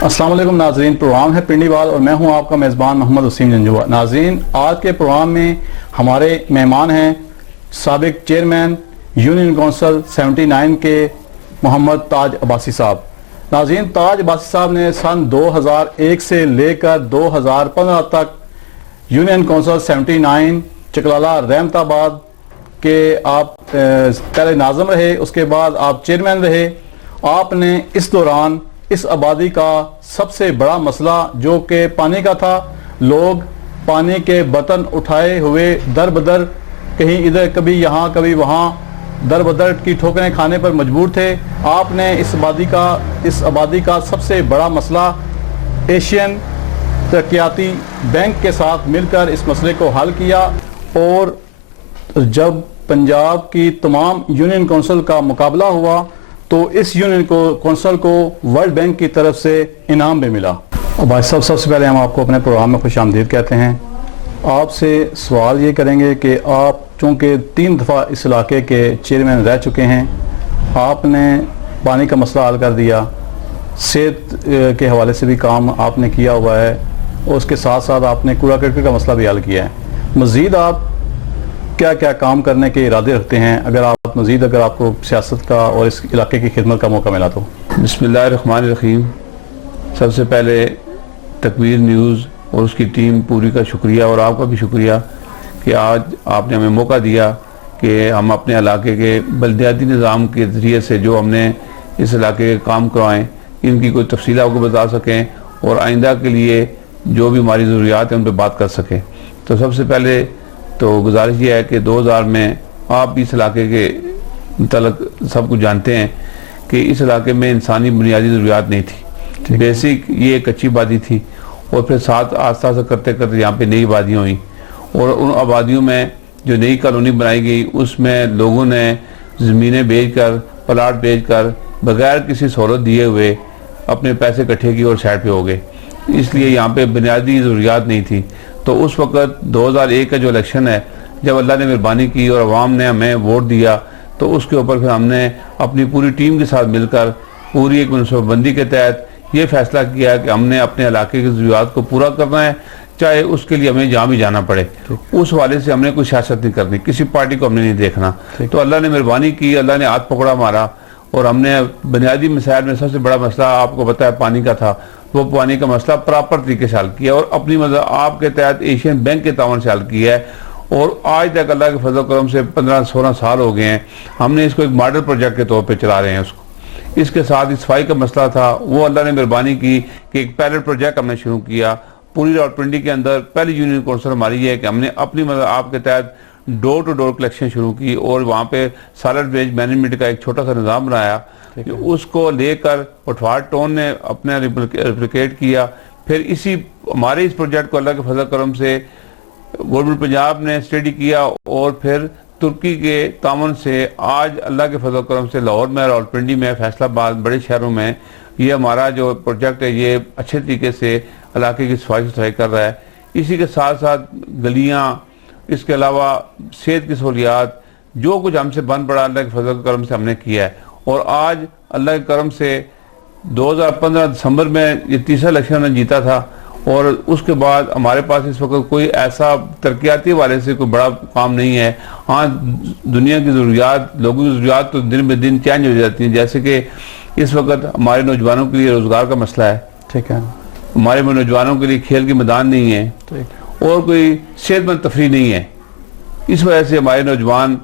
अस्सलाम वालेकुम नाज़रीन, प्रोग्राम है पिंडीवाल और मैं हूं आपका मेज़बान मोहम्मद वसीम जंजुआ। नाज़रीन, आज के प्रोग्राम में हमारे मेहमान हैं साबिक चेयरमैन यूनियन कौंसिल 79 के मोहम्मद ताज अब्बासी साहब। नाज़रीन, ताज अब्बासी साहब ने सन 2001 से लेकर 2015 तक यूनियन कौंसिल 79 चकलाला रहमताबाद के आप पहले नाज़िम रहे, उसके बाद आप चेयरमैन रहे। आपने इस दौरान इस आबादी का सबसे बड़ा मसला जो कि पानी का था, लोग पानी के बर्तन उठाए हुए दर बदर कहीं इधर कभी यहाँ कभी वहाँ दर बदर की ठोकरें खाने पर मजबूर थे। आपने इस आबादी का सबसे बड़ा मसला एशियन तरक्याती बैंक के साथ मिलकर इस मसले को हल किया और जब पंजाब की तमाम यूनियन कौंसिल का मुकाबला हुआ तो इस यूनियन कौंसिल को वर्ल्ड बैंक की तरफ से इनाम भी मिला। और भाई साहब, सबसे पहले हम आपको अपने प्रोग्राम में खुश आमदीद कहते हैं। आपसे सवाल ये करेंगे कि आप चूँकि 3 दफ़ा इस इलाके के चेयरमैन रह चुके हैं, आपने पानी का मसला हल कर दिया, सेहत के हवाले से भी काम आपने किया हुआ है और उसके साथ साथ आपने कूड़ा करकट का मसला भी हल किया है। मज़ीद आप क्या क्या काम करने के इरादे रखते हैं, अगर आपको सियासत का और इस इलाके की खिदमत का मौका मिला तो? बिस्मिल्लाहिर्रहमानिर्रहीम। सबसे पहले तकवीर न्यूज़ और उसकी टीम पूरी का शुक्रिया और आपका भी शुक्रिया कि आज आपने हमें मौका दिया कि हम अपने इलाके के बल्दियाती निज़ाम के ज़रिए से जो हमने इस इलाके के काम करवाएँ, इनकी कोई तफसील आपको बता सकें और आइंदा के लिए जो भी हमारी ज़रूरियात है उन पर बात कर सकें। तो सबसे पहले तो गुजारिश ये है कि 2000 में आप इस इलाके के मतलब सब कुछ जानते हैं कि इस इलाके में इंसानी बुनियादी ज़रूरियात नहीं थी। बेसिक ये एक अच्छी आबादी थी और फिर साथ आस्ता आस्ता करते करते यहाँ पे नई आबादियाँ हुई और उन आबादियों में जो नई कॉलोनी बनाई गई उसमें लोगों ने ज़मीनें बेचकर, प्लाट बेचकर, बगैर किसी सहूलत दिए हुए अपने पैसे इकट्ठे किए और साइड पे हो गए। इसलिए यहाँ पे बुनियादी ज़रूरियात नहीं थी। तो उस वक़्त 2001 का जो इलेक्शन है, जब अल्लाह ने मेहरबानी की और अवाम ने हमें वोट दिया, तो उसके ऊपर फिर हमने अपनी पूरी टीम के साथ मिलकर पूरी एक मनसूबाबंदी के तहत ये फैसला किया कि हमने अपने इलाके की ज़रूरियात को पूरा करना है, चाहे उसके लिए हमें जहाँ भी जाना पड़े। उस वाले से हमने कोई सियासत नहीं करनी, किसी पार्टी को हमने नहीं देखना। तो अल्लाह ने मेहरबानी की, अल्लाह ने हाथ पकड़ा हमारा और हमने बुनियादी मसाइल में सबसे बड़ा मसला आपको बताया पानी का था। वो पानी का मसला प्रॉपर तरीके से हल किया और अपनी मतलब आपके तहत एशियन बैंक के तावन से हल किया है और आज तक अल्लाह के फजल करम से 15-16 साल हो गए हैं। हमने इसको एक मॉडल प्रोजेक्ट के तौर पे चला रहे हैं उसको। इसके साथ सफाई का मसला था, वो अल्लाह ने मेहरबानी की कि एक पायलट प्रोजेक्ट हमने शुरू किया। पूरी रावलपिंडी के अंदर पहली यूनियन कौंसिल हमारी है कि हमने अपनी मतलब आपके तहत डोर टू डोर कलेक्शन शुरू की और वहाँ पे सॉलिड वेस्ट मैनेजमेंट का एक छोटा सा निज़ाम बनाया। उसको लेकर पठवार टाउन ने अपने रिप्लिकेट किया। फिर इसी हमारे इस प्रोजेक्ट को अल्लाह के फजल करम से गवर्नमेंट पंजाब ने स्टडी किया और फिर तुर्की के तामन से आज अल्लाह के फजल करम से लाहौर में, रावलपिंडी में, फैसलाबाद, बड़े शहरों में ये हमारा जो प्रोजेक्ट है ये अच्छे तरीके से इलाके की सफाई सुथराई कर रहा है। इसी के साथ साथ गलियाँ, इसके अलावा सेहत की सहूलियात, जो कुछ हमसे बन पड़ा अल्लाह के फजल करम से हमने किया है। और आज अल्लाह के करम से 2015 दिसंबर में ये तीसरा इलेक्शन हमने जीता था और उसके बाद हमारे पास इस वक्त कोई ऐसा तरक्याती वाले से कोई बड़ा काम नहीं है। हाँ, दुनिया की ज़रूरियात, लोगों की ज़रूरियात तो दिन ब दिन चेंज हो जाती हैं। जैसे कि इस वक्त हमारे नौजवानों के लिए रोज़गार का मसला है, ठीक है, हमारे नौजवानों के लिए खेल के मैदान नहीं है और कोई सेहतमंद तफरी नहीं है। इस वजह से हमारे नौजवान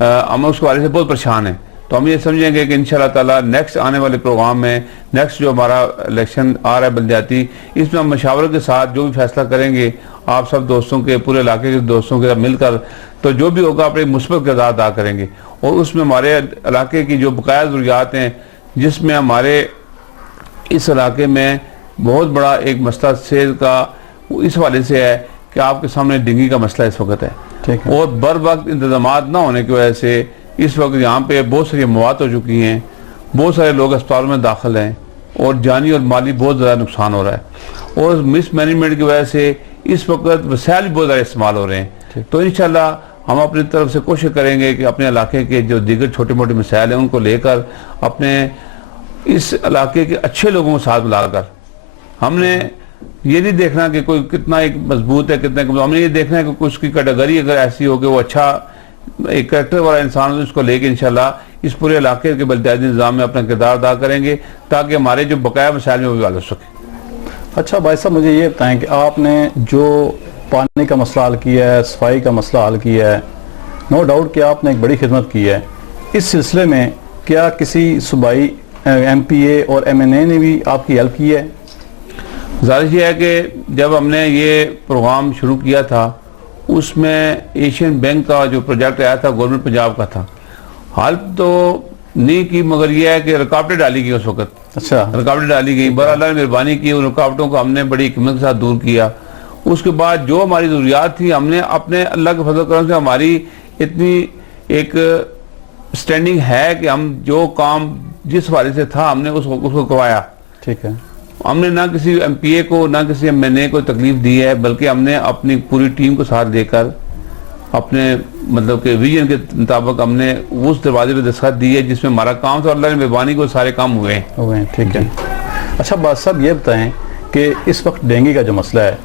हम उसके बारे से बहुत परेशान हैं। तो हम ये समझेंगे कि इंशाल्लाह ताला नेक्स्ट आने वाले प्रोग्राम में, नेक्स्ट जो हमारा इलेक्शन आ रहा है बल्दियाती, इसमें हम मशावरे के साथ जो भी फैसला करेंगे आप सब दोस्तों के, पूरे इलाके के दोस्तों के साथ मिलकर, तो जो भी होगा अपने मुस्बत किरदार अदा करेंगे और उसमें हमारे इलाके की जो बकाया ज़रूरियात हैं, जिसमें हमारे इस इलाके में बहुत बड़ा एक मसला सेहत का इस वाले से है कि आपके सामने डेंगू का मसला इस वक्त है और बर वक्त इंतजाम ना होने की वजह से इस वक्त यहाँ पे बहुत सारी मौत हो चुकी हैं, बहुत सारे लोग अस्पतालों में दाखिल हैं और जानी और माली बहुत ज़्यादा नुकसान हो रहा है और मिस मैनेजमेंट की वजह से इस वक्त वसाइल बहुत ज़्यादा इस्तेमाल हो रहे हैं। तो इंशाल्लाह हम अपनी तरफ से कोशिश करेंगे कि अपने इलाके के जो दीगर छोटे मोटे मसाइल हैं उनको लेकर अपने इस इलाके के अच्छे लोगों को साथ मिलाकर हमने ये नहीं देखना कि कोई कितना एक मजबूत है कितना कमजोर, हमने ये देखना है कि उसकी कैटेगरी अगर ऐसी हो कि वो अच्छा एक करेक्टर वाला इंसान हो, उसको लेके इंशाल्लाह इस पूरे इलाके के बल्दियाती निज़ाम में अपना किरदार अदा करेंगे ताकि हमारे जो बकाया मसाइल में वो हल हो सके। अच्छा भाई साहब, मुझे ये बताएं कि आपने जो पानी का मसला हल किया है, सफाई का मसला हल किया है, नो डाउट कि आपने एक बड़ी खिदमत की है। इस सिलसिले में क्या किसी सूबाई MPA और MNA ने भी आपकी हेल्प की है? जाहिर ये है कि जब हमने ये प्रोग्राम शुरू किया था उसमें एशियन बैंक का जो प्रोजेक्ट आया था गवर्नमेंट पंजाब का था, हेल्प तो नहीं की मगर यह है कि रुकावटें डाली गई उस वक्त। अच्छा, रुकावटें डाली गई, बहरहाल अल्लाह ने मेहरबानी की, उन रुकावटों को हमने बड़ी हिकमत के साथ दूर किया। उसके बाद जो हमारी ज़रूरियात थी हमने अपने अल्लाह के फजल करम से हमारी इतनी एक स्टैंडिंग है कि हम जो काम जिस हवाले से था हमने उसको करवाया। ठीक है। हमने ना किसी MPA को ना किसी MNA को तकलीफ दी है, बल्कि हमने अपनी पूरी टीम को साथ देकर अपने मतलब के विजन के मुताबिक हमने उस दरवाजे पे दस्तखत दी है जिसमें हमारा काम था। अल्लाह ने मेहरबानी को सारे काम हुए हैं। ठीक है। अच्छा बात साहब, ये बताएं कि इस वक्त डेंगू का जो मसला है,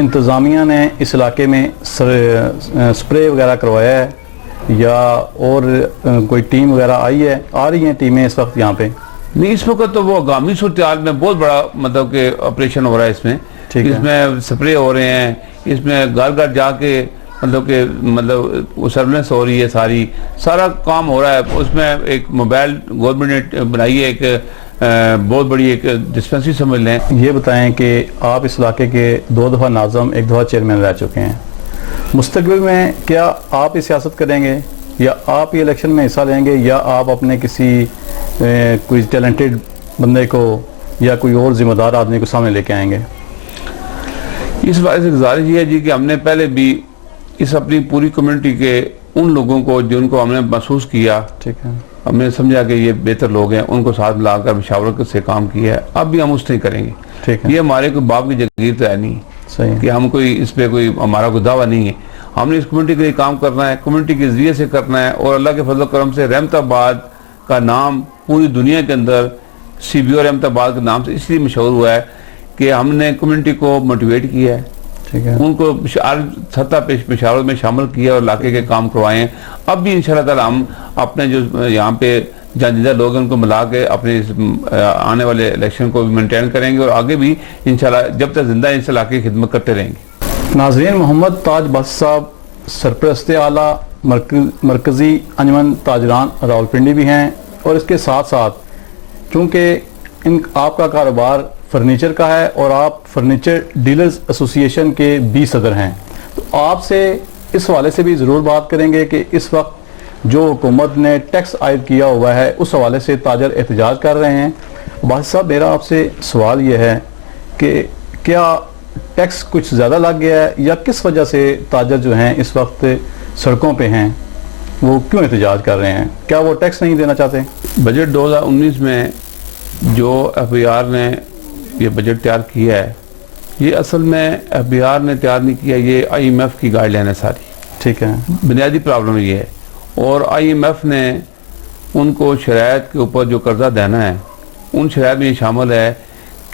इंतज़ामिया ने इस इलाके में स्प्रे वगैरह करवाया है या और कोई टीम वगैरह आई है, आ रही हैं टीमें इस वक्त यहाँ पे? नहीं, इस वक्त तो वो आगामी सूरत में बहुत बड़ा मतलब के ऑपरेशन हो रहा है इसमें। इसमें स्प्रे हो रहे हैं, इसमें घर घर जाके मतलब वो सर्वेलेंस हो रही है, सारा काम हो रहा है। उसमें एक मोबाइल गवर्नमेंट ने बनाई है, एक बहुत बड़ी एक डिस्पेंसरी समझ लें। ये बताएं कि आप इस इलाके के 2 दफ़ा नाज़म 1 दफ़ा चेयरमैन रह चुके हैं, मुस्तकबिल में क्या आप ही सियासत करेंगे या आप ये इलेक्शन में हिस्सा लेंगे या आप अपने किसी कोई टैलेंटेड बंदे को या कोई और जिम्मेदार आदमी को सामने लेके आएंगे? इस बारे से गुजारिश ये है जी कि हमने पहले भी इस अपनी पूरी कम्युनिटी के उन लोगों को जिनको हमने महसूस किया, ठीक है, हमने समझा कि ये बेहतर लोग हैं, उनको साथ मिलाकर मशावरत से काम किया है। अब भी हम उस नहीं करेंगे। ठीक है। ये हमारे कोई बाप की जगीर तो है नहीं। सही कि हम कोई इस पे कोई हमारा कोई दावा नहीं है। हमने इस कम्युनिटी के लिए काम करना है, कम्युनिटी के जरिए से करना है और अल्लाह के फजल करम से रहमताबाद का नाम पूरी दुनिया के अंदर CBO रहमताबाद के नाम से इसलिए मशहूर हुआ है कि हमने कम्युनिटी को मोटिवेट किया है, ठीक है, उनको सत्ता पेशावर में शामिल किया और इलाके के काम करवाए हैं। अब भी इंशाल्लाह ताला हम अपने जो यहाँ पे जानजीदा लोग हैं उनको मिला के अपने आने वाले इलेक्शन को भी मेंटेन करेंगे और आगे भी इंशाल्लाह जब तक जिंदा इस इलाके की खिदमत करते रहेंगे। नाज़रीन, मोहम्मद ताज बख्श साहब सरपरस्त आला मरकज़ी अंजमन ताजरान रावलपिंडी भी हैं और इसके साथ साथ चूँकि आपका कारोबार फर्नीचर का है और आप फर्नीचर डीलर्स एसोसिएशन के भी सदर हैं, तो आपसे इस हवाले से भी ज़रूर बात करेंगे कि इस वक्त जो हुकूमत ने टैक्स आयद किया हुआ है उस हवाले से ताजर एहतजाज कर रहे हैं। बादशाह साहब, मेरा आपसे सवाल ये है कि क्या टैक्स कुछ ज़्यादा लग गया है या किस वजह से ताजर जो हैं इस वक्त सड़कों पे हैं, वो क्यों एहतजाज कर रहे हैं? क्या वो टैक्स नहीं देना चाहते? बजट 2019 में जो FBR ने ये बजट तैयार किया है, ये असल में FBR ने तैयार नहीं किया, ये IMF की गाइडलाइन है सारी। ठीक है। बुनियादी प्रॉब्लम ये है और IMF ने उनको शराइत के ऊपर जो कर्जा देना है उन शराइत में ये शामिल है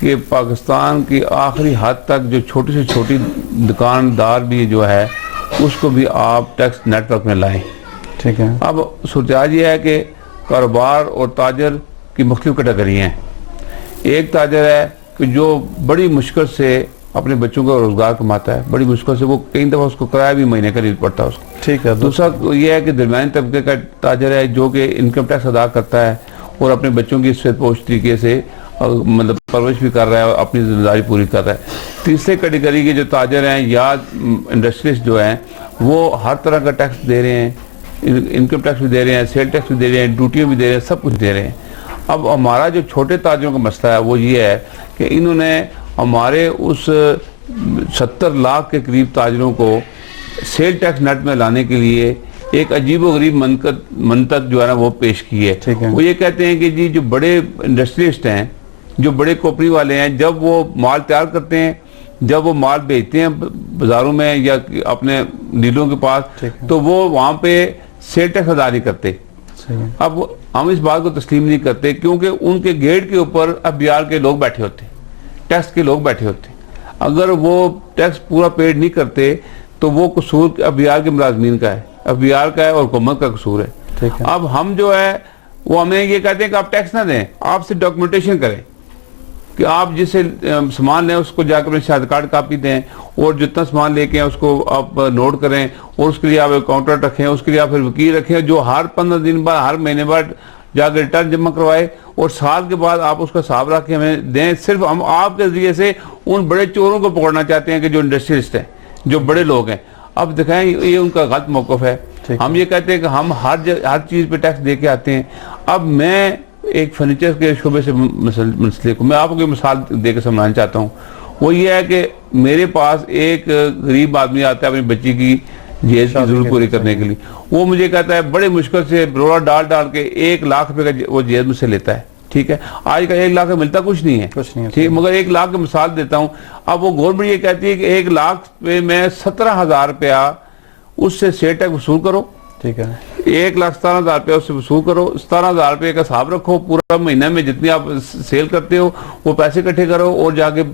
कि पाकिस्तान की आखिरी हद तक जो छोटी से छोटी दुकानदार भी जो है उसको भी आप टैक्स नेटवर्क में लाएं। ठीक है। अब सूरत ये है कि कारोबार और ताजर की मुख्तलिफ कैटेगरी हैं। एक ताजर है कि जो बड़ी मुश्किल से अपने बच्चों का रोजगार कमाता है, बड़ी मुश्किल से, वो कई दफ़ा उसको किराया भी महीने का नहीं पड़ता उसको। ठीक है। दूसरा ये है कि दरमियानी तबके का ताजर है जो कि इनकम टैक्स अदा करता है और अपने बच्चों की सफेदपोश तरीके से मतलब परवरिश भी कर रहा है और अपनी जिम्मेदारी पूरी कर रहा है। तीसरे कैटेगरी के जो ताजर हैं या इंडस्ट्रियलिस्ट जो हैं वो हर तरह का टैक्स दे रहे हैं, इनकम टैक्स भी दे रहे हैं, सेल टैक्स भी दे रहे हैं, ड्यूटियाँ भी दे रहे हैं, सब कुछ दे रहे हैं। अब हमारा जो छोटे ताजरों का मसला है वो ये है कि इन्होंने हमारे उस 70 लाख के करीब ताजरों को सेल टैक्स नेट में लाने के लिए एक अजीबोगरीब मंतक जो है ना वो पेश की है। वो ये कहते हैं कि जी जो बड़े इंडस्ट्रियलिस्ट हैं, जो बड़े कोपरी वाले हैं, जब वो माल तैयार करते हैं, जब वो माल बेचते हैं बाजारों में या अपने डीलरों के पास, तो वो वहाँ पे सेल टैक्स अदा नहीं करते। अब हम इस बात को तस्लीम नहीं करते क्योंकि उनके गेट के ऊपर FBR के लोग बैठे होते हैं, टैक्स के लोग बैठे होते हैं। अगर वो टैक्स पूरा पेड नहीं करते तो वो कसूर एफबीआर के मुलाजमीन का है, एफबीआर का है और हुकूमत का कसूर है। ठीक है। अब हम जो है वो हमें ये कहते हैं कि आप टैक्स ना दें, आप सिर्फ डॉक्यूमेंटेशन करें कि आप जिससे सामान लें उसको जाकर अपने शहादत कार्ड कापी दें और जितना सामान लेके हैं उसको आप नोट करें और उसके लिए आप काउंटर रखें, उसके लिए आप फिर वकील रखें जो हर 15 दिन बाद हर महीने बाद जाकर रिटर्न जमा करवाए और साल के बाद आप उसका हिसाब रख के हमें दें। सिर्फ हम आपके जरिए से उन बड़े चोरों को पकड़ना चाहते हैं कि जो इंडस्ट्रियलिस्ट हैं, जो बड़े लोग हैं। अब दिखाएं ये उनका गलत मौकफ है। हम ये कहते हैं कि हम हर चीज पे टैक्स दे के आते हैं। अब मैं एक फर्नीचर के शोबे से मसले को मैं आपको मिसाल देकर समझाना चाहता हूँ। वो ये है कि मेरे पास एक गरीब आदमी आता है अपनी बच्ची की जेज की जरूरत पूरी करने के लिए, वो मुझे कहता है बड़े मुश्किल से रोला डाल डाल के 1 लाख रुपए का वो जेज मुझसे लेता है। ठीक है, आज का 1 लाख का मिलता कुछ नहीं है, ठीक, मगर 1 लाख की मिसाल देता हूँ। अब वो गवर्नमेंट ये कहती है कि 1 लाख पे मैं 17,000 रुपया उससे सेल टैक्स वसूल करो। ठीक है, 1,17,000 रुपया उससे वसूल करो, 17,000 रुपये का हिसाब रखो, पूरा महीना में जितनी आप सेल करते हो वो पैसे इकट्ठे करो और जाके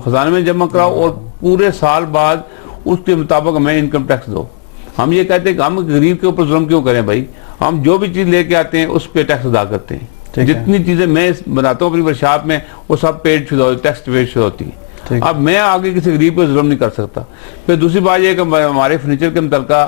खजाने में जमा कराओ और पूरे साल बाद उसके मुताबिक हमें इनकम टैक्स दो। हम ये कहते हैं कि हम गरीब के ऊपर जुल्म क्यों करें भाई, हम जो भी चीज लेके आते हैं उस पर टैक्स अदा करते हैं। जितनी चीजें मैं बनाता हूँ अपनी वर्कशॉप में वो सब पेड शुदा टैक्स पेड शुदा होती है। अब मैं आगे किसी गरीब को जुल्म नहीं कर सकता। फिर दूसरी बात यह कि हमारे फर्नीचर के मुतलका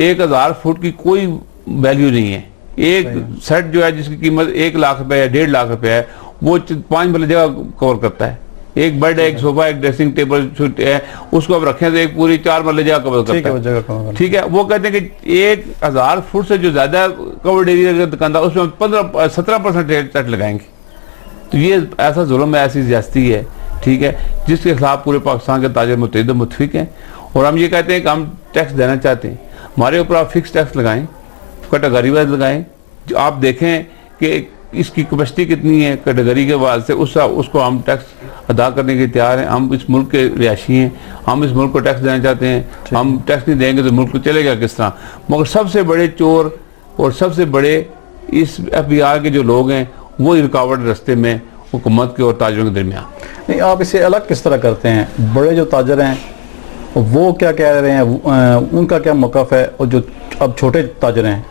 1000 फुट की कोई वैल्यू नहीं है। एक सेट जो है जिसकी कीमत 1 लाख रुपए है, 1.5 लाख रुपए है, वो 5 मरले जगह कवर करता है। एक बेड है, एक सोफा, एक ड्रेसिंग टेबल है, उसको आप रखें तो एक पूरी 4 मरले जगह कवर करता है। ठीक है, वो कहते हैं कि 1000 फुट से जो ज्यादा कवर्ड एरिया दुकानदार उसमें 17% टैक्स लगाएंगे। तो ये ऐसा जुल्म है, ऐसी ज्यादती है, ठीक है, जिसके खिलाफ पूरे पाकिस्तान के ताजिर मुत्तहिद मुतफिक हैं। और हम ये कहते हैं कि हम टैक्स देना चाहते हैं, हमारे ऊपर आप फिक्स टैक्स लगाएं, कैटेगरी वाइज लगाएं। जो आप देखें कि इसकी कैपेसिटी कितनी है कैटेगरी के बाद से उसको हम टैक्स अदा करने के तैयार हैं। हम इस मुल्क के रिहायशी हैं, हम इस मुल्क को टैक्स देना चाहते हैं। हम टैक्स नहीं देंगे तो मुल्क को चलेगा किस तरह। मगर सबसे बड़े चोर और सबसे बड़े इस एफबीआर के जो लोग हैं वो रुकावट रास्ते में हुकूमत के और ताजरों के दरमियान। नहीं, आप इसे अलग किस तरह करते हैं? बड़े जो ताजर हैं वो क्या कह रहे हैं, उनका क्या मौक़िफ़ है, और जो अब छोटे ताजर हैं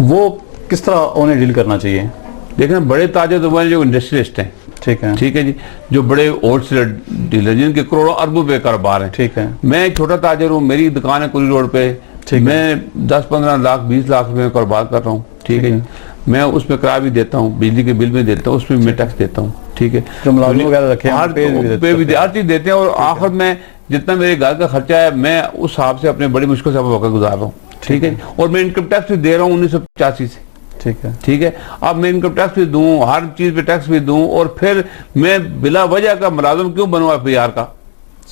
वो किस तरह उन्हें डील करना चाहिए? देखें, बड़े ताजर तो वो जो इंडस्ट्रियलिस्ट हैं, ठीक है जी, जो बड़े होलसेलर डीलर जिनके करोड़ों अरबों रुपए कारोबार हैं। ठीक है, मैं छोटा ताजर हूँ, मेरी दुकान है कुली रोड पे, मैं 10-15 लाख 20 लाख रुपए कारोबार कर रहा हूँ। ठीक है जी, मैं उसमें किराया भी देता हूँ, बिजली के बिल में देता हूँ, उसमें मैं टैक्स देता हूँ। ठीक है, जो मुलाजिम वगैरह रखे हैं हर चीज देते हैं। और आखिर में जितना मेरे घर का खर्चा है मैं उस हिसाब से अपने बड़ी मुश्किल से वक्त गुजार रहा हूँ। ठीक है, और मैं इनकम टैक्स भी दे रहा हूँ 1985 से। ठीक है, अब मैं इनकम टैक्स भी दूं, हर चीज पे टैक्स भी दूं, और फिर मैं बिला वजह का मुलाजिम क्यों बनूं एफबीआर का?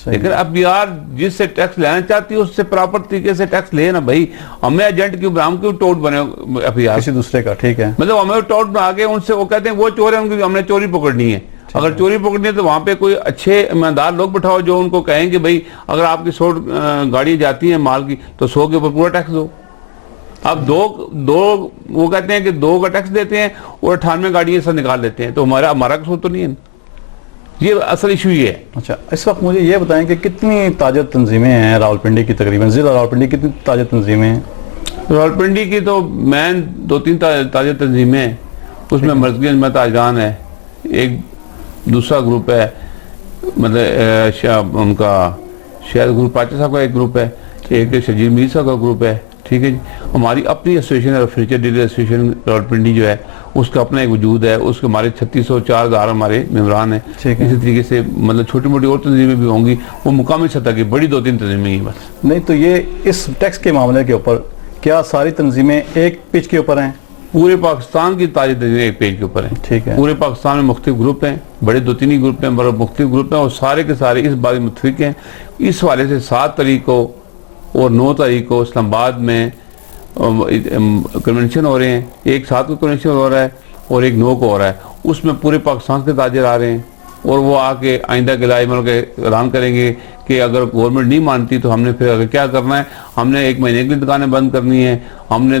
लेकिन एफबीआर जिससे टैक्स लेना चाहती है उससे प्रॉपर तरीके से टैक्स ले ना भाई। हमें एजेंट क्यों, हम क्यों टोट बने एफबीआर किसी दूसरे का? ठीक है, मतलब हमें टोट बना के उनसे वो कहते हैं वो चोर है, उनकी हमने चोरी पकड़नी है। अगर चोरी पकड़नी है तो वहां पे कोई अच्छे ईमानदार लोग बिठाओ जो उनको कहेंगे भाई अगर आपकी 100 गाड़ी जाती है माल की तो 100 के ऊपर पूरा टैक्स दो। अब दो वो कहते हैं कि 2 का टैक्स देते हैं और 98 गाड़ियां सब निकाल लेते हैं, तो हमारा कसूर तो नहीं है। ये असल इशू ये है। अच्छा, इस वक्त मुझे ये बताएं कि कितनी ताजर तंजीमें हैं रावलपिंडी की? तकरीबन जिला रावलपिंडी कितनी ताजर तंजीमें हैं? रावलपिंडी की तो मैन 2-3 ताजर तंजीमें हैं, उसमें मर्ज़गंज में ताजरान है, एक दूसरा ग्रुप है, मतलब उनका शायद ग्रुप पाचा साहब का एक ग्रुप है, एक शजीर मीर साहब का ग्रुप है। ठीक है जी, हमारी अपनी एसोसिएशन है, फर्नीचर डीलर एसोसिएशन रावलपिंडी जो है उसका अपना एक वजूद है, उसके हमारे 3604 हमारे मेम्बरान हैं। इसी तरीके से मतलब छोटी मोटी और तंजीमें भी होंगी, वो मुकामी सतह की बड़ी 2-3 तंजीमें ही बस। नहीं तो ये इस टैक्स के मामले के ऊपर क्या सारी तंजीमें एक पिच के ऊपर हैं? पूरे पाकिस्तान की ताजी तंजीमें एक पेज के ऊपर हैं। ठीक है, पूरे पाकिस्तान में मुख्तलिफ ग्रुप हैं, बड़े 2-3 ही ग्रुप हैं, मुख्तलिफ ग्रुप हैं, और सारे के सारे इस बात में मुतफिक हैं। इस वाले से 7 तारीख को और 9 तारीख को इस्लामाबाद में कन्वेंशन हो रहे हैं। एक 7 को कन्वेंशन हो रहा है और एक 9 को हो रहा है। उसमें पूरे पाकिस्तान के ताजिर आ रहे हैं और वो आके आइंदा के लाए मतलब के ऐलान करेंगे कि अगर गवर्नमेंट नहीं मानती तो हमने फिर अगर क्या करना है, हमने 1 महीने के लिए दुकानें बंद करनी है, हमने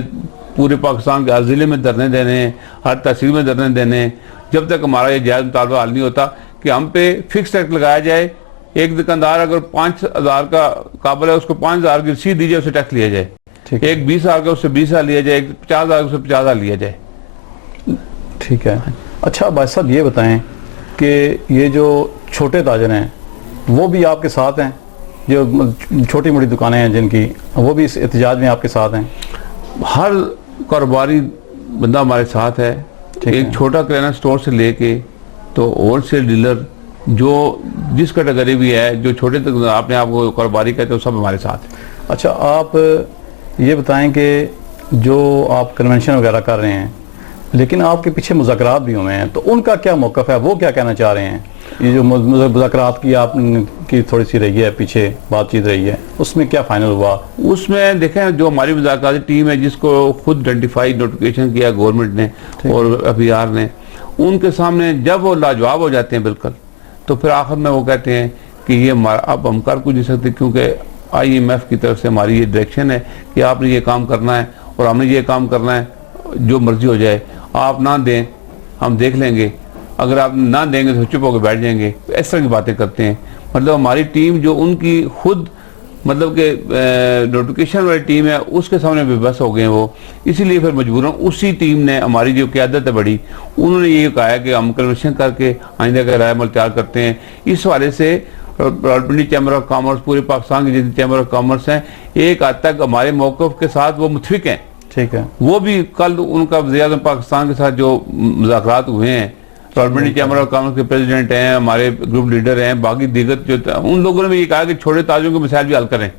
पूरे पाकिस्तान के हर जिले में धरने देने हैं, हर तहसील में धरने देने हैं, जब तक हमारा ये जायज़ मुतालबा हल नहीं होता कि हम पे फिक्स टैक्स लगाया जाए। एक दुकानदार अगर 5,000 का काबल है, उसको 5,000 की रसीद दी जाए, उससे टैक्स लिया जाए। ठीक है। एक 20,000 का, उससे 20,000 लिया जाए। एक 50,000 उससे 50,000 लिया जाए। ठीक है। अच्छा भाई साहब ये बताएं कि ये जो छोटे ताजर हैं वो भी आपके साथ हैं, जो छोटी मोटी दुकानें हैं जिनकी, वो भी इस एहतजाज में आपके साथ हैं? हर कारोबारी बंदा हमारे साथ है। एक छोटा किराना स्टोर से लेके तो होलसेल डीलर, जो जिस कैटेगरी भी है, जो छोटे तक आपने आपको कारोबारी कहते हो, सब हमारे साथ है। अच्छा आप ये बताएं कि जो आप कन्वेंशन वगैरह कर रहे हैं, लेकिन आपके पीछे मुज़ाकरात भी हुए हैं, तो उनका क्या मौक़िफ़ है, वो क्या कहना चाह रहे हैं? ये जो मुज़ाकरात की आपकी थोड़ी सी रही है, पीछे बातचीत रही है, उसमें क्या फाइनल हुआ? उसमें देखें, जो हमारी मुज़ाकराती टीम है, जिसको खुद आइडेंटिफाई नोटिफिकेशन किया गवर्नमेंट ने और FBR ने, उनके सामने जब वो लाजवाब हो जाते हैं बिल्कुल, तो फिर आखिर में वो कहते हैं कि ये अब हम कर कुछ नहीं सकते, क्योंकि IMF की तरफ से हमारी ये डायरेक्शन है कि आपने ये काम करना है और हमने ये काम करना है, जो मर्जी हो जाए, आप ना दें हम देख लेंगे, अगर आप ना देंगे तो चुप होकर बैठ जाएंगे। इस तरह की बातें करते हैं। मतलब हमारी टीम जो उनकी खुद मतलब कि नोटिफिकेशन वाली टीम है, उसके सामने बेबस हो गए हैं वो। इसीलिए फिर मजबूरन उसी टीम ने, हमारी जो क़यादत है बड़ी, उन्होंने ये कहा है कि हम कन्वेंशन करके आइंदा का राय अमल तैयार करते हैं। इस वाले से रावलपिंडी चैम्बर ऑफ कॉमर्स, पूरे पाकिस्तान की जितनी चैम्बर ऑफ कॉमर्स हैं, एक हद तक हमारे मौक़िफ़ के साथ वो मुतफिक हैं। ठीक है। वो भी कल उनका वज़ीर-ए-आज़म पाकिस्तान के साथ जो मुज़ाकरात हुए हैं, रावलपिंडी चैम्बर ऑफ कॉमर्स के प्रेसिडेंट हैं, हमारे ग्रुप लीडर हैं, बाकी दीगर जो, उन लोगों ने भी ये कहा कि छोटे ताजरों के मसाइल भी हल करें।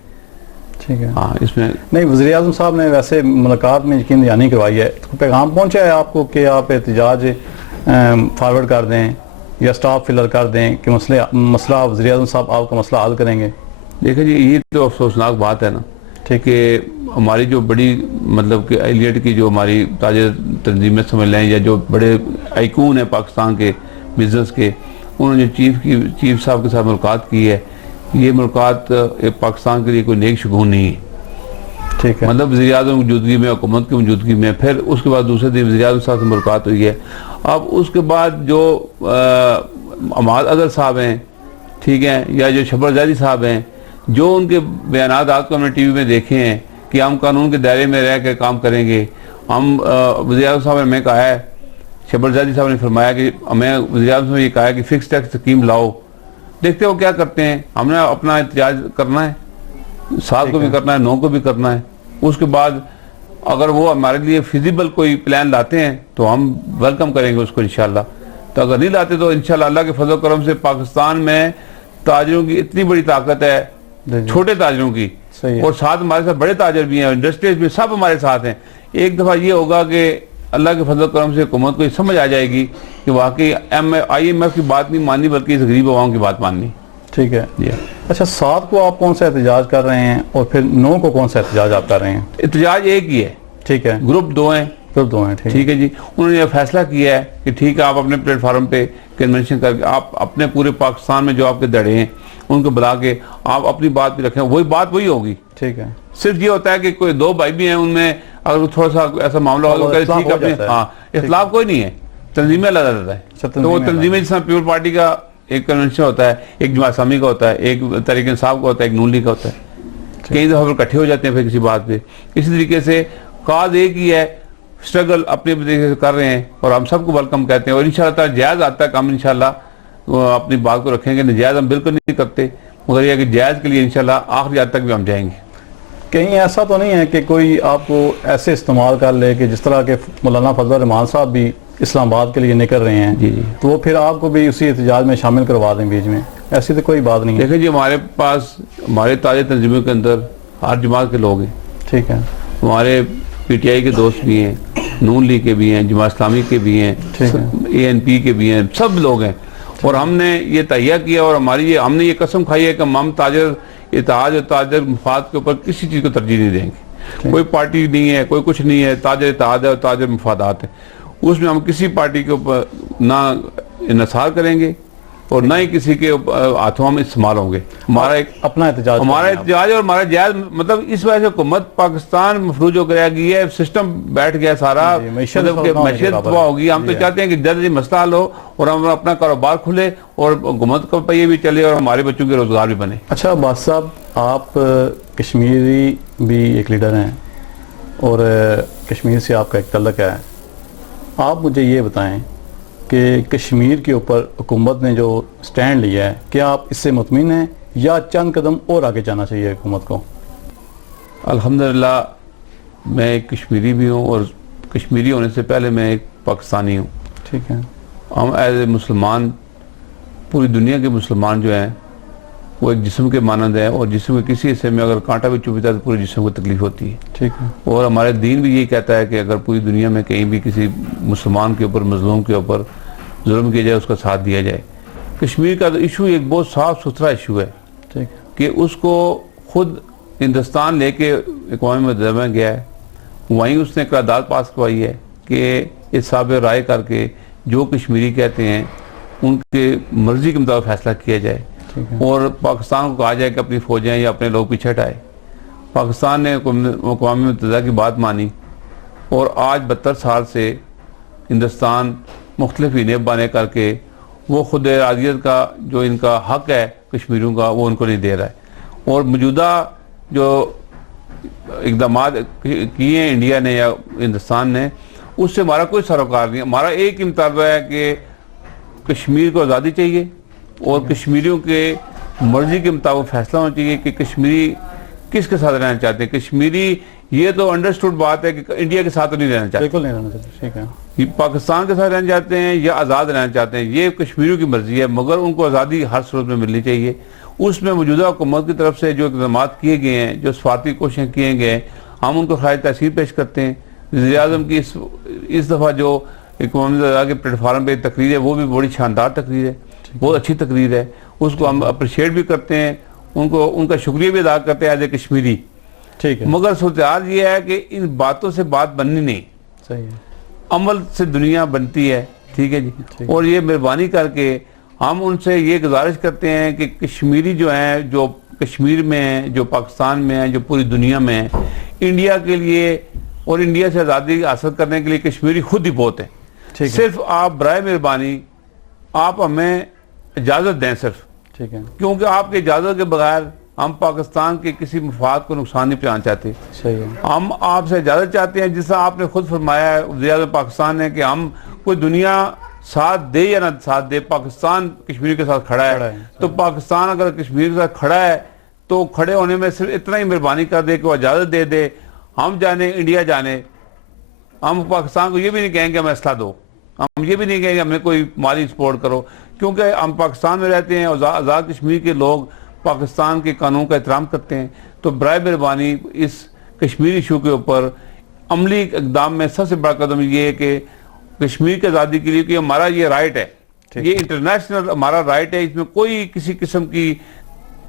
ठीक है। हाँ, इसमें नहीं, वज़ीर-ए-आज़म साहब ने वैसे मुलाकात में यकीन दहानी करवाई है, तो पैगाम पहुंचा है आपको कि आप एहतजाज फॉरवर्ड कर दें या स्टॉप फिलर कर दें कि मसला वज़ीर-ए-आज़म साहब आपका मसला हल करेंगे? देखिए जी, ये तो अफसोसनाक बात है ना, ठीक है। हमारी जो बड़ी मतलब कि एलियट की जो हमारी ताजे तंजीमें समझ लें, या जो बड़े आइकून है पाकिस्तान के बिजनेस के, उन्होंने चीफ साहब के साथ मुलाकात की है। ये मुलाकात पाकिस्तान के लिए कोई नेक शगुन नहीं है। ठीक है। मतलब वज़ीर-ए-आज़म की मौजूदगी में, हुकूमत की मौजूदगी में, फिर उसके बाद दूसरे दिन वज़ीर-ए-आज़म साहब से मुलाकात हुई है। अब उसके बाद जो अमाद अदर साहब हैं, ठीक है, या जो शब्बर ज़ैदी साहब हैं, जो उनके बयानात आपको हमने TV में देखे हैं कि हम कानून के दायरे में रह कर काम करेंगे। हम वज़ीर-ए-आज़म साहब ने हमें कहा है, शब्बर ज़ैदी साहब ने फरमाया कि हमें वज़ीर-ए-आज़म ने ये कहा है कि फिक्स टैक्स स्कीम लाओ। देखते हो क्या करते हैं। हमने अपना एहतजाज करना है, 7 को भी करना है, 9 को भी करना है। उसके बाद अगर वो हमारे लिए फिजिबल कोई प्लान लाते हैं तो हम वेलकम करेंगे उसको इंशाल्लाह। तो अगर नहीं लाते तो इंशाल्लाह अल्लाह के फजल करम से पाकिस्तान में ताजरों की इतनी बड़ी ताकत है, छोटे ताजरों की, और साथ हमारे साथ बड़े ताजर भी हैं, इंडस्ट्रीज भी, सब हमारे साथ हैं। एक दफ़ा ये होगा कि अल्लाह के फजल करम से हुकूमत को ये समझ आ जाएगी कि वाकई IMF की बात नहीं माननी, बल्कि इस गरीब आवाम की बात माननी। ठीक है। अच्छा, 7 को आप कौन सा एहतजाज कर रहे हैं और फिर 9 को कौन सा एहतजाज आप कर रहे हैं? एहतजाज एक ही है। ठीक है। ग्रुप 2 हैं। ग्रुप 2 हैं। ठीक है जी। उन्होंने यह फैसला किया है कि ठीक है, आप अपने प्लेटफार्म पे कन्वेंशन करके आप अपने पूरे पाकिस्तान में जो आपके दड़े हैं उनको बुला के आप अपनी बात भी रखें, वही बात वही होगी। ठीक है। सिर्फ ये होता है कि कोई 2 भाई भी हैं, उनमें अगर थोड़ा सा ऐसा मामला हो तो ठीक अपने, हाँ, इख्तिलाफ कोई नहीं है, तंजीमें लगा देता है। तो वो तंजीमें, जिस पीपल पार्टी का एक कन्वेंशन होता है, एक जमात इस्लामी का होता है, एक तहरीक इंसाफ का होता है, एक नून लीग का होता है, कई दफा इकट्ठे हो जाते हैं फिर किसी बात पे। इसी तरीके से काज एक ही है, स्ट्रगल अपने तरीके से कर रहे हैं और हम सबको वेलकम कहते हैं। और इंशाल्लाह जायज़ आता है, हम इंशाल्लाह अपनी बात को रखेंगे। नजायज़ हम बिल्कुल नहीं करते, मगर यह कि जायज़ के लिए इंशाल्लाह आखिरी हद तक भी हम जाएंगे। कहीं ऐसा तो नहीं है कि कोई आपको ऐसे इस्तेमाल कर ले कि जिस तरह के मौलाना फजल रहमान साहब भी इस्लामाबाद के लिए निकल रहे हैं, जी, तो वो फिर आपको भी उसी एहतजाज में शामिल करवा दें बीच में? ऐसी तो कोई बात नहीं है। देखिए जी, हमारे पास हमारे ताजे तंजीमों के अंदर हर जमात के लोग हैं। ठीक है। हमारे PTI के दोस्त भी हैं, नून लीग के भी हैं, जमात इस्लामी के भी हैं, ANP के भी हैं, सब लोग हैं। और हमने ये तैयार किया और हमने ये कसम खाई है कि हम ताजर इत्तेहाद और ताजर मफाद के ऊपर किसी चीज़ को तरजीह नहीं देंगे। कोई पार्टी नहीं है, कोई कुछ नहीं है, ताजर इत्तेहाद है और ताजर मफादात है। उसमें हम किसी पार्टी के ऊपर ना इन्हिसार करेंगे, और ना ही किसी के हाथों हम इस्तेमाल होंगे। हमारा एक अपना एहतजाज हमारा एहतजाज और हमारा जायज मतलब इस वजह से हुकूमत पाकिस्तान मफलूज हो गई है, सिस्टम बैठ गया सारा, मतलब कि मैशियत तबाह होगी। हम तो चाहते हैं कि जल्द मसला हल हो और हम अपना कारोबार खुले और हुकूमत का पहिए भी चले और हमारे बच्चों के रोजगार भी बने। अच्छा अब्बास साहब, आप कश्मीरी भी एक लीडर हैं और कश्मीर से आपका एक तल्लक है। आप मुझे ये बताएं कि कश्मीर के ऊपर हुकूमत ने जो स्टैंड लिया है, क्या आप इससे मुतमिन हैं या चंद कदम और आगे जाना चाहिए हुकूमत को? अल्हम्दुलिल्लाह मैं एक कश्मीरी भी हूँ और कश्मीरी होने से पहले मैं एक पाकिस्तानी हूँ। ठीक है। हम एज ए मुसलमान, पूरी दुनिया के मुसलमान जो हैं वो एक जिस्म के मानंद है और जिस्म के किसी हिस्से में अगर कांटा भी चुभता है तो पूरे जिस्म को तकलीफ होती है। ठीक है। और हमारे दीन भी यही कहता है कि अगर पूरी दुनिया में कहीं भी किसी मुसलमान के ऊपर, मजलूम के ऊपर जुल्म किया जाए, उसका साथ दिया जाए। कश्मीर का इशू एक बहुत साफ सुथरा इशू है। ठीक है। कि उसको खुद हिंदुस्तान लेके अक़वाम मुत्तहिदा में गया है, वहीं उसने करारदाद पास करवाई है कि इस हिसाब राय करके जो कश्मीरी कहते हैं उनके मर्जी के मुताबिक फैसला किया जाए और पाकिस्तान को कहा जाए कि अपनी फौजें या अपने लोग पीछे हटाए। पाकिस्तान ने अक़वाम मुत्तहिदा की बात मानी और आज 72 साल से हिंदुस्तान मुख्तलिफ नेबाने करके वो खुद इरादियत का जो इनका हक है कश्मीरियों का वो उनको नहीं दे रहा है। और मौजूदा जो इकदाम किए हैं इंडिया ने या हिंदुस्तान ने, उससे हमारा कोई सरोकार नहीं है। हमारा एक ही मुतालबा है कि कश्मीर को आज़ादी चाहिए और कश्मीरियों के मर्जी के मुताबिक फैसला होना चाहिए कि कश्मीरी किसके साथ रहना चाहते हैं। कश्मीरी ये तो अंडरस्टूड बात है कि इंडिया के साथ नहीं रहना चाहते, बिल्कुल नहीं रहना चाहते। ठीक है। ये पाकिस्तान के साथ रहना चाहते हैं या आज़ाद रहना चाहते हैं, ये कश्मीरियों की मर्जी है, मगर उनको आज़ादी हर सूरत में मिलनी चाहिए। उसमें मौजूदा हुकूमत की तरफ से जो इक़दाम किए गए हैं, जो सफारती कोशिशें किए गए, हम उनको खारिज तहसीर पेश करते हैं। वज़ीर-ए-आज़म की इस दफ़ा जो अक़वाम मुत्तहिदा के प्लेटफार्म पर तकरीर है वो भी बड़ी शानदार तकरीर है, बहुत अच्छी तकरीर है, उसको हम अप्रिशिएट भी करते हैं, उनको उनका शुक्रिया भी अदा करते हैं एज ए कश्मीरी। ठीक है। मगर सूरत ये है कि इन बातों से बात बननी नहीं, सही है, अमल से दुनिया बनती है। ठीक है जी। और ये मेहरबानी करके हम उनसे ये गुजारिश करते हैं कि कश्मीरी जो हैं, जो कश्मीर में हैं, जो पाकिस्तान में हैं, जो पूरी दुनिया में हैं, इंडिया के लिए और इंडिया से आज़ादी हासिल करने के लिए कश्मीरी खुद ही बहुत है। सिर्फ आप बराए मेहरबानी आप हमें इजाज़त दें सिर्फ। ठीक है। क्योंकि आपकी इजाज़त के बगैर हम पाकिस्तान के किसी मफाद को नुकसान नहीं पहुंचाना चाहते। सही है। हम आपसे इजाज़त चाहते हैं, जिससे आपने खुद फरमाया है वज़ीर-ए-आज़म पाकिस्तान ने, कि हम कोई दुनिया साथ दे या ना साथ दे, पाकिस्तान कश्मीर के साथ खड़ा है। तो पाकिस्तान अगर कश्मीर के साथ खड़ा है तो खड़े होने में सिर्फ इतना ही मेहरबानी कर दे कि वो इजाज़त दे दे, हम जाने इंडिया जाने। हम पाकिस्तान को ये भी नहीं कहेंगे हमें असला दो, हम ये भी नहीं कहेंगे हमें कोई माली सपोर्ट करो, क्योंकि हम पाकिस्तान में रहते हैं और आज़ाद कश्मीर के लोग पाकिस्तान के कानून का एहतराम करते हैं। तो बराए मेहरबानी इस कश्मीर इशू के ऊपर अमली इक़दाम में सबसे बड़ा कदम ये है कि कश्मीर की आज़ादी के लिए, कि हमारा ये राइट है, ये इंटरनेशनल हमारा राइट है, इसमें कोई किसी किस्म की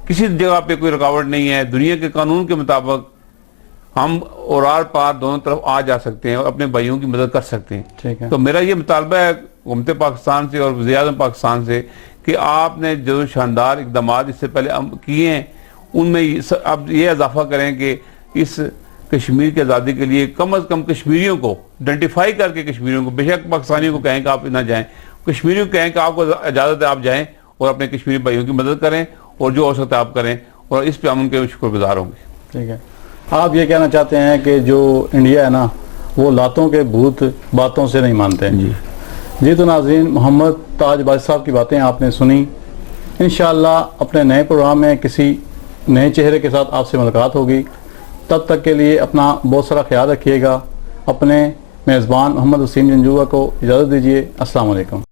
किसी जगह पे कोई रुकावट नहीं है। दुनिया के कानून के मुताबिक हम और आर पार दोनों तरफ आ जा सकते हैं और अपने भाइयों की मदद कर सकते हैं। ठीक है। तो मेरा ये मुतालबा है हुकूमत पाकिस्तान से और वज़ीर-ए-आज़म पाकिस्तान से कि आपने जो शानदार इक़दाम इससे पहले किए हैं उनमें अब ये इजाफा करें कि इस कश्मीर की आज़ादी के लिए कम अज़ कम कश्मीरियों को आइडेंटिफाई करके, कश्मीरियों को, बेशक पाकिस्तानियों को कहें कि आप ना जाएं, कश्मीरियों को कहें कि आपको इजाज़त है आप जाएं और अपने कश्मीरी भाइयों की मदद करें और जो हो सकता है आप करें, और इस पर हम उनके शुक्रगुजार होंगे। ठीक है। आप ये कहना चाहते हैं कि जो इंडिया है ना, वो लातों के भूत बातों से नहीं मानते हैं। जी तो नाज़रीन, मोहम्मद ताज बाज साहब की बातें आपने सुनी। इंशाअल्लाह अपने नए प्रोग्राम में किसी नए चेहरे के साथ आपसे मुलाकात होगी। तब तक के लिए अपना बहुत सारा ख्याल रखिएगा। अपने मेज़बान मोहम्मद वसीम जंजुआ को इजाज़त दीजिए। अस्सलाम वालेकुम।